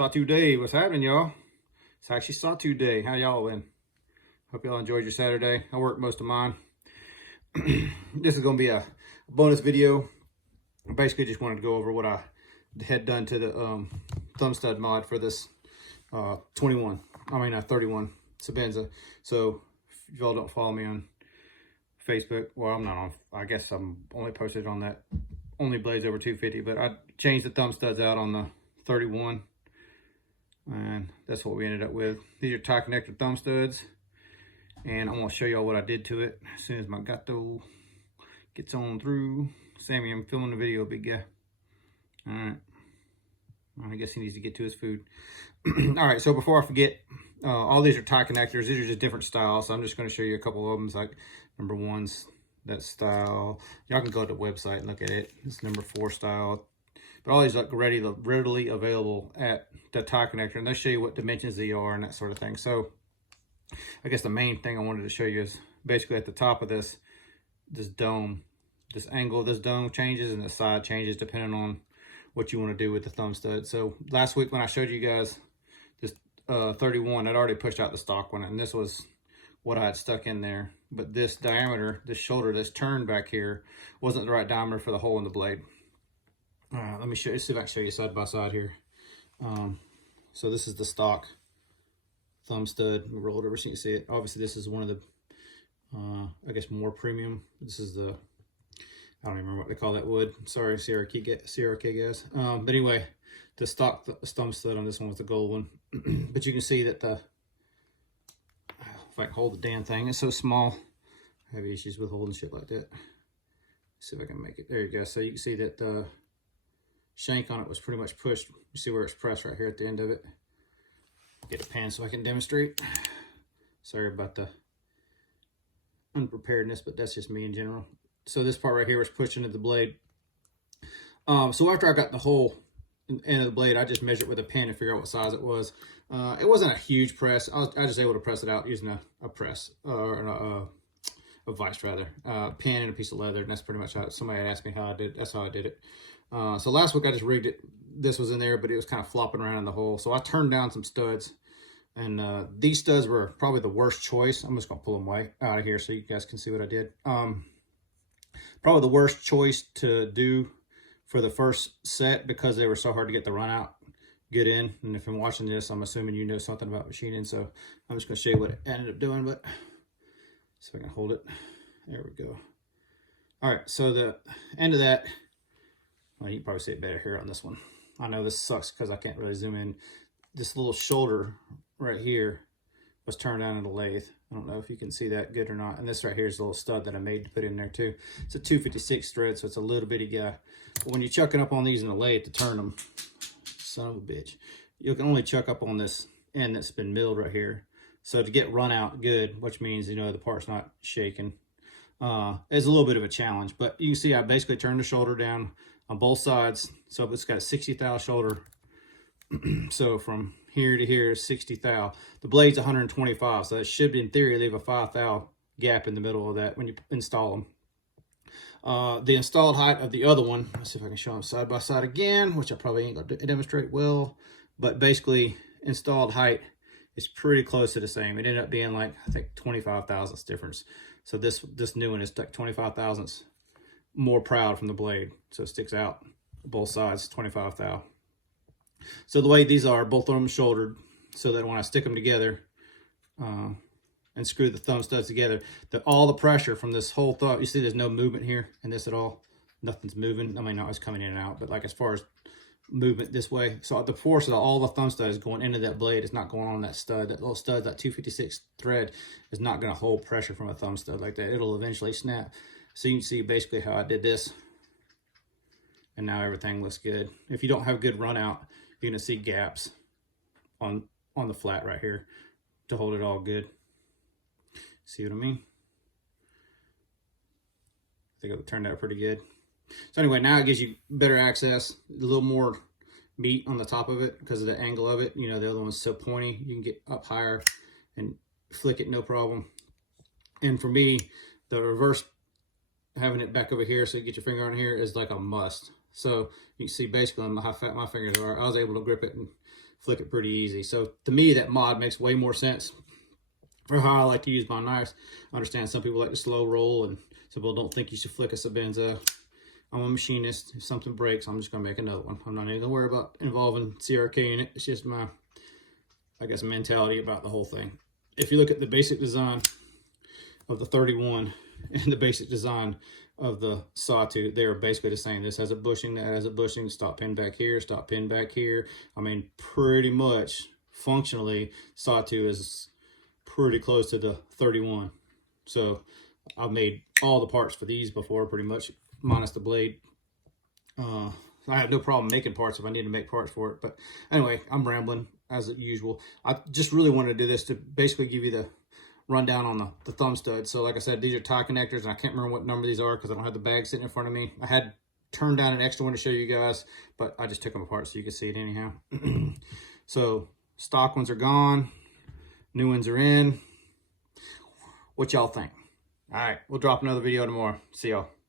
Satu-day, what's happening, y'all? It's actually Satu-day. How y'all been? Hope y'all enjoyed your Saturday. I worked most of mine. This is going to be a bonus video. I basically just wanted to go over what I had done to the thumbstud mod for this 31 Sebenza. So if y'all don't follow me on Facebook, well, I'm not on, I guess I'm only posted on that, only blades over 250, but I changed the thumb studs out on the 31, and that's what we ended up with. These are tie connector thumb studs, and I'm gonna show y'all what I did to it as soon as my gato gets on through. Sammy, I'm filming the video, big guy. All right, I guess he needs to get to his food. All right, so before I forget, all these are tie connectors. These are just different styles, so I'm just going to show you a couple of them. Like number one's that style. Y'all can go to the website and look at it. It's number 4 style. But all these are readily available at the tie connector, and they'll show you what dimensions they are and that sort of thing. So I guess the main thing I wanted to show you is basically at the top of this dome, this angle of this dome changes and the side changes depending on what you want to do with the thumb stud. So last week when I showed you guys this 31, I'd already pushed out the stock one, and this was what I had stuck in there. But this diameter, this shoulder, this turn back here, wasn't the right diameter for the hole in the blade. Let me show you, see if I can show you side by side here. So this is the stock thumb stud. Let me roll it over so you can see it. Obviously this is one of the, I guess more premium. This is the, I don't even remember what they call that wood. Sorry, CRK guys. But anyway, the stock thumb stud on this one was the gold one. But you can see that the, if I can hold the damn thing, it's so small. I have issues with holding shit like that. Let's see if I can make it. There you go. So you can see that the shank on it was pretty much pushed. You see where it's pressed right here at the end of it. Get a pan so I can demonstrate. Sorry about the unpreparedness, but that's just me in general. So this part right here was pushed into the blade. So after I got the whole end of the blade, I just measured with a pen to figure out what size it was. It wasn't a huge press. I was just able to press it out using a press, or a vise rather, pen and a piece of leather, and that's pretty much how somebody had asked me how I did. That's how I did it. So last week I just rigged it. This was in there, but it was kind of flopping around in the hole. So I turned down some studs, and these studs were probably the worst choice. I'm just gonna pull them out of here so you guys can see what I did. Probably the worst choice to do for the first set because they were so hard to get the run out good in. And if I'm watching this, I'm assuming you know something about machining, so I'm just gonna show you what it ended up doing. But so I can hold it. There we go. All right, so the end of that, well, you can probably see it better here on this one. I know this sucks because I can't really zoom in. This little shoulder right here was turned down in the lathe. I don't know if you can see that good or not. And this right here is a little stud that I made to put in there too. It's a 256 thread, so it's a little bitty guy. But when you're chucking up on these in the lathe to turn them, son of a bitch, you can only chuck up on this end that's been milled right here. So to get run out good, which means, you know, the part's not shaking, is a little bit of a challenge. But you can see I basically turned the shoulder down on both sides. So it's got a 60 thou shoulder. So from here to here is 60 thou. The blade's 125, so that should, in theory, leave a 5 thou gap in the middle of that when you install them. The installed height of the other one, let's see if I can show them side by side again, which I probably ain't gonna demonstrate well, but basically installed height is pretty close to the same. It ended up being like, I think 25 thousandths difference. So this new one is like 25 thousandths more proud from the blade, so it sticks out both sides, 25 thou. So the way these are, both of them shouldered, so that when I stick them together and screw the thumb studs together, all the pressure from this whole thumb, you see there's no movement here in this at all. Nothing's moving. I mean, no, it's coming in and out, but like as far as movement this way, so the force of all the thumb studs going into that blade is not going on that stud. That little stud, that 256 thread, is not going to hold pressure from a thumb stud like that. It'll eventually snap. So you can see basically how I did this, and now everything looks good. If you don't have good run out, you're gonna see gaps on the flat right here to hold it all good. See what I mean? I think it turned out pretty good. So anyway, now it gives you better access, a little more meat on the top of it because of the angle of it. You know, the other one's so pointy. You can get up higher and flick it no problem. And for me, the reverse, having it back over here so you get your finger on here, is like a must. So you can see basically how fat my fingers are. I was able to grip it and flick it pretty easy. So to me, that mod makes way more sense for how I like to use my knives. I understand some people like to slow roll, and some people don't think you should flick a Sebenza. I'm a machinist. If something breaks, I'm just gonna make another one. I'm not even gonna worry about involving CRK in it. It's just my, I guess, mentality about the whole thing. If you look at the basic design of the 31 and the basic design of the Satu, they're basically the same. This has a bushing, that has a bushing, stop pin back here, stop pin back here. I mean, pretty much functionally, Satu is pretty close to the 31. So I've made all the parts for these before, pretty much, minus the blade. I have no problem making parts if I need to make parts for it. But anyway, I'm rambling as usual. I just really wanted to do this to basically give you the rundown on the thumb stud. So like I said, these are tie connectors, and I can't remember what number these are because I don't have the bag sitting in front of me. I had turned down an extra one to show you guys, but I just took them apart so you can see it anyhow. So stock ones are gone, new ones are in. What y'all think? All right, we'll drop another video tomorrow. See y'all.